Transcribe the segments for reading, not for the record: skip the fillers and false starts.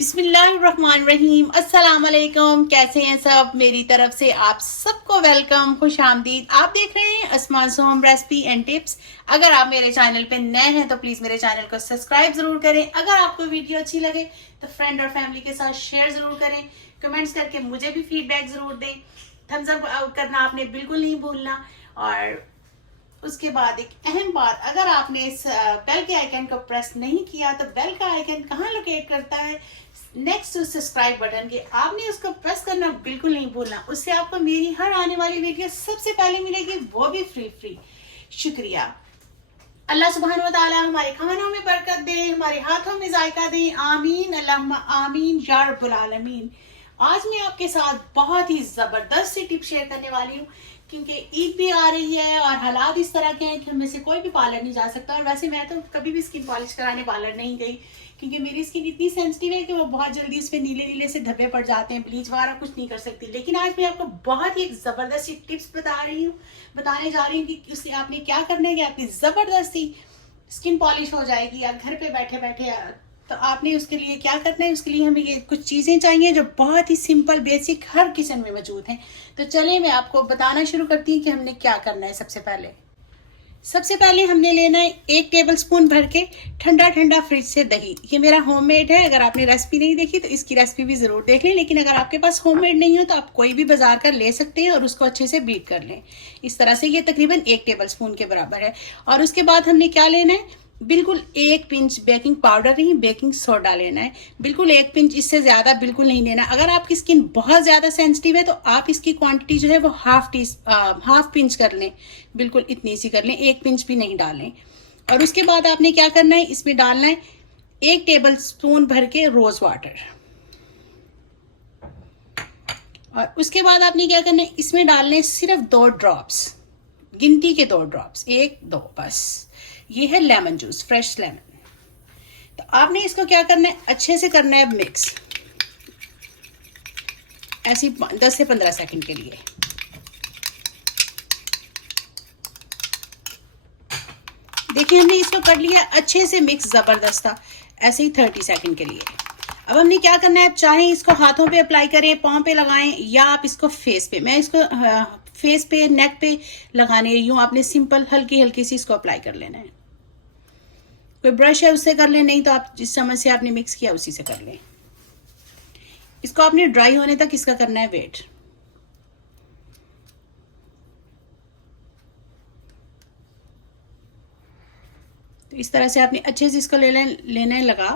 बिस्मिल्लाहिर्रहमानिर्रहीम। अस्सलाम वालेकुम। कैसे हैं सब? मेरी तरफ से आप सबको वेलकम, खुश आमदीद। आप देख रहे हैं Asma's home recipe and tips. अगर आप मेरे चैनल पे नए हैं तो प्लीज मेरे चैनल को सब्सक्राइब जरूर करें। अगर आपको वीडियो अच्छी लगे तो फ्रेंड और फैमिली के साथ शेयर जरूर करें। कमेंट्स करके मुझे भी फीडबैक जरूर दें। थम्स अप करना आपने बिल्कुल नहीं भूलना। और उसके बाद एक अहम बात, अगर आपने इस बेल के आइकन को प्रेस नहीं किया तो बेल का आइकन कहाँ लोकेट करता है? नेक्स्ट टू सब्सक्राइब बटन के, आपने उसको प्रेस करना बिल्कुल नहीं भूलना। उससे आपको मेरी हर आने वाली वीडियो सबसे पहले मिलेगी, वो भी फ्री। शुक्रिया। अल्लाह सुब्हान व तआला हमारे खानों में बरकत दे, हमारे हाथों में जायका दे। आमीन अल्लाहुम्मा आमीन या रब्बुल आलमीन। आज मैं आपके साथ बहुत ही जबरदस्त सी टिप शेयर करने वाली हूँ, क्योंकि ईद भी आ रही है और हालात इस तरह के हैं कि हमें से कोई भी पार्लर नहीं जा सकता। और वैसे मैं तो कभी भी स्किन पॉलिश कराने पार्लर नहीं गई, क्योंकि मेरी स्किन इतनी सेंसिटिव है कि वो बहुत जल्दी उस पर नीले नीले से धब्बे पड़ जाते हैं। ब्लीच वगैरह कुछ नहीं कर सकती। लेकिन आज मैं आपको बहुत ही एक जबरदस्त टिप्स बताने जा रही हूँ कि उससे आपने क्या करना है कि आपकी जबरदस्ती स्किन पॉलिश हो जाएगी या घर पे बैठे बैठे। तो आपने उसके लिए क्या करना है? उसके लिए हमें ये कुछ चीज़ें चाहिए जो बहुत ही सिंपल बेसिक हर किचन में मौजूद हैं। तो चलिए मैं आपको बताना शुरू करती हूँ कि हमने क्या करना है। सबसे पहले हमने लेना है 1 टेबलस्पून भर के ठंडा ठंडा फ्रिज से दही। ये मेरा होममेड है। अगर आपने रेसिपी नहीं देखी तो इसकी रेसिपी भी ज़रूर देख लें। लेकिन अगर आपके पास होममेड नहीं हो तो आप कोई भी बाजार का ले सकते हैं और उसको अच्छे से बीट कर लें। इस तरह से ये तकरीबन 1 टेबलस्पून के बराबर है। और उसके बाद हमने क्या लेना है? बिल्कुल 1 पिंच बेकिंग पाउडर नहीं, बेकिंग सोडा लेना है। बिल्कुल 1 पिंच, इससे ज़्यादा बिल्कुल नहीं लेना। अगर आपकी स्किन बहुत ज़्यादा सेंसिटिव है तो आप इसकी क्वांटिटी जो है वो हाफ पिंच कर लें। बिल्कुल इतनी सी कर लें, 1 पिंच भी नहीं डालें। और उसके बाद आपने क्या करना है? इसमें डालना है 1 टेबल स्पून भर के रोज़ वाटर। और उसके बाद आपने क्या करना है? इसमें डालने सिर्फ 2 ड्रॉप्स, गिनती के 2 ड्रॉप्स, 1 2 बस। ये है लेमन जूस, फ्रेश लेमन। तो आपने इसको क्या करना है? अच्छे से करना है मिक्स, ऐसी 10 से 15 सेकंड के लिए। देखिए हमने इसको कर लिया अच्छे से मिक्स, जबरदस्त था। ऐसे ही 30 सेकंड के लिए। अब हमने क्या करना है? चाहे इसको हाथों पे अप्लाई करें, पाँव पे लगाएं, या आप इसको फेस पे, मैं इसको फेस पे, नेक पे लगाने यूं आपने सिंपल हल्की हल्की सी इसको अप्लाई कर लेना है। कोई ब्रश है उससे कर लें, नहीं तो आप जिस चम्मच से आपने मिक्स किया उसी से कर लें। इसको आपने ड्राई होने तक इसका करना है वेट। तो इस तरह से आपने अच्छे से इसको लेना है लगा।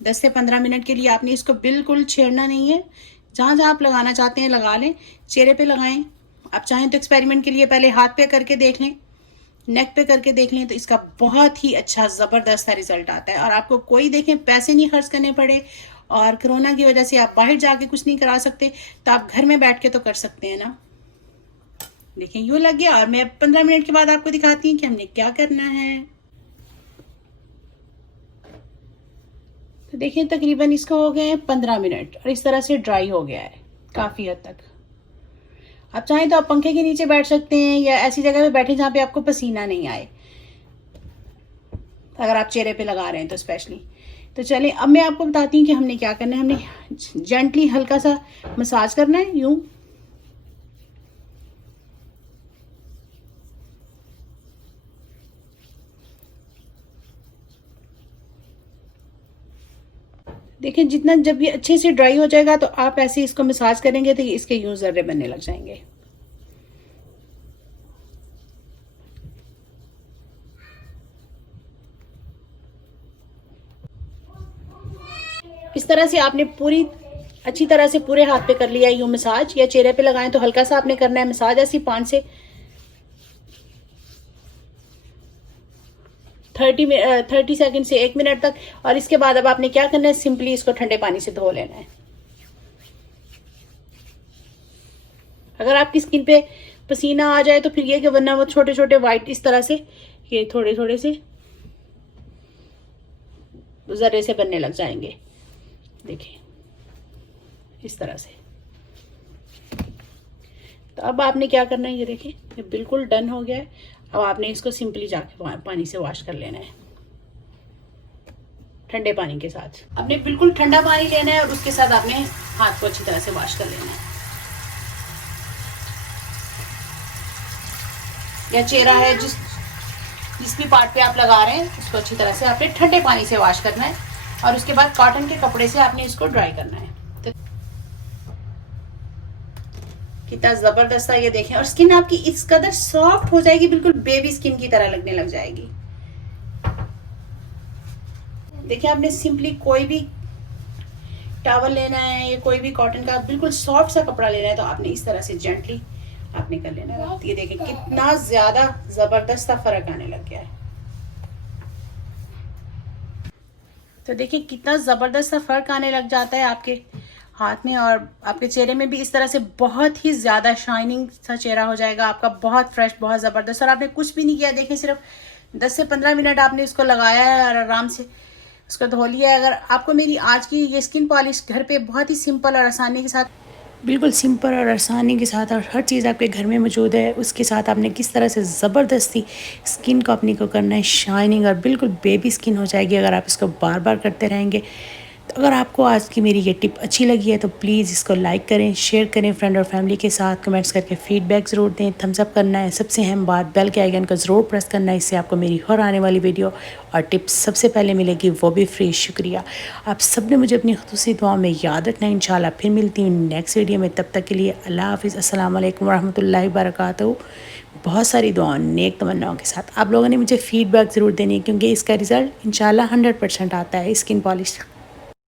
10 से 15 मिनट के लिए आपने इसको बिल्कुल छेड़ना नहीं है। जहाँ जहाँ आप लगाना चाहते हैं लगा लें। चेहरे पे लगाएं। आप चाहें तो एक्सपेरिमेंट के लिए पहले हाथ पे करके देख लें, नेक पे करके देख लें, तो इसका बहुत ही अच्छा ज़बरदस्त रिजल्ट आता है। और आपको कोई देखें पैसे नहीं खर्च करने पड़े। और कोरोना की वजह से आप बाहर जाके कुछ नहीं करा सकते, तो आप घर में बैठ के तो कर सकते हैं ना। देखिए यूँ लग गया। और मैं 15 मिनट के बाद आपको दिखाती हूँ कि हमने क्या करना है। तो देखिए तकरीबन इसको हो गए हैं 15 मिनट और इस तरह से ड्राई हो गया है काफ़ी हद तक। आप चाहें तो आप पंखे के नीचे बैठ सकते हैं या ऐसी जगह पे बैठे जहाँ पे आपको पसीना नहीं आए, अगर आप चेहरे पे लगा रहे हैं तो स्पेशली। तो चलिए अब मैं आपको बताती हूँ कि हमने क्या करना है। हमने जेंटली हल्का सा मसाज करना है यूं। देखिए जितना, जब ये अच्छे से ड्राई हो जाएगा तो आप ऐसे इसको मसाज करेंगे तो इसके यूं जर्रे बनने लग जाएंगे। इस तरह से आपने पूरी अच्छी तरह से पूरे हाथ पे कर लिया यूं मसाज, या चेहरे पे लगाएं तो हल्का सा आपने करना है मसाज, ऐसी 5 से 30 सेकंड से 1 मिनट तक। और इसके बाद अब आपने क्या करना है? सिंपली इसको ठंडे पानी से धो लेना है। अगर आपकी स्किन पे पसीना आ जाए तो फिर ये कि, वरना वो छोटे छोटे वाइट इस तरह से ये थोड़े थोड़े से जर्रे से बनने लग जाएंगे। देखिए इस तरह से। तो अब आपने क्या करना है? ये देखिए ये बिल्कुल डन हो गया है। अब आपने इसको सिंपली जाके पानी से वॉश कर लेना है। ठंडे पानी के साथ। आपने बिल्कुल ठंडा पानी लेना है और उसके साथ आपने हाथ को अच्छी तरह से वॉश कर लेना है। या चेहरा है जिस भी पार्ट पे आप लगा रहे हैं उसको अच्छी तरह से आपने ठंडे पानी से वॉश करना है और उसके बाद कॉटन के कपड़े से आपने इसको ड्राई करना है। तो कितना जबरदस्त है ये देखें, और स्किन आपकी इस कदर सॉफ्ट हो जाएगी, बिल्कुल बेबी स्किन की तरह लगने लग जाएगी। देखिए आपने सिंपली कोई भी टॉवल लेना है या कोई भी कॉटन का बिल्कुल सॉफ्ट सा कपड़ा लेना है तो आपने इस तरह से जेंटली आपने कर लेना है। ये देखें कितना ज्यादा जबरदस्त फर्क आने लग गया है। तो देखिए कितना जबरदस्त फर्क आने लग जाता है आपके हाथ में, और आपके चेहरे में भी इस तरह से बहुत ही ज्यादा शाइनिंग सा चेहरा हो जाएगा आपका, बहुत फ्रेश, बहुत जबरदस्त। और आपने कुछ भी नहीं किया, देखिए सिर्फ 10 से 15 मिनट आपने इसको लगाया है और आराम से उसको धो लिया है। अगर आपको मेरी आज की ये स्किन पॉलिश घर पे बहुत ही सिंपल और आसानी के साथ, बिल्कुल सिंपल और आसानी के साथ, और हर चीज़ आपके घर में मौजूद है, उसके साथ आपने किस तरह से ज़बरदस्ती स्किन को अपनी को करना है शाइनिंग और बिल्कुल बेबी स्किन हो जाएगी अगर आप इसको बार बार करते रहेंगे। तो अगर आपको आज की मेरी ये टिप अच्छी लगी है तो प्लीज़ इसको लाइक करें, शेयर करें फ्रेंड और फैमिली के साथ, कमेंट्स करके फीडबैक ज़रूर दें, थम्स अप करना है। सबसे अहम बात, बेल के आइकन को ज़रूर प्रेस करना है, इससे आपको मेरी हर आने वाली वीडियो और टिप्स सबसे पहले मिलेगी, वो भी फ्री। शुक्रिया। आप सब ने मुझे अपनी खुसूसी दुआ में याद रखना है। इंशाल्लाह फिर मिलती हूँ नेक्स्ट वीडियो में, तब तक के लिए अल्लाह हाफ़िज़। अस्सलाम वालेकुम रहमतुल्लाहि व बरकातहू। बहुत सारी दुआओं नेक तमन्नाओं के साथ आप लोगों ने मुझे फ़ीडबैक ज़रूर देनी है, क्योंकि इसका रिज़ल्ट इंशाल्लाह 100% आता है स्किन पॉलिश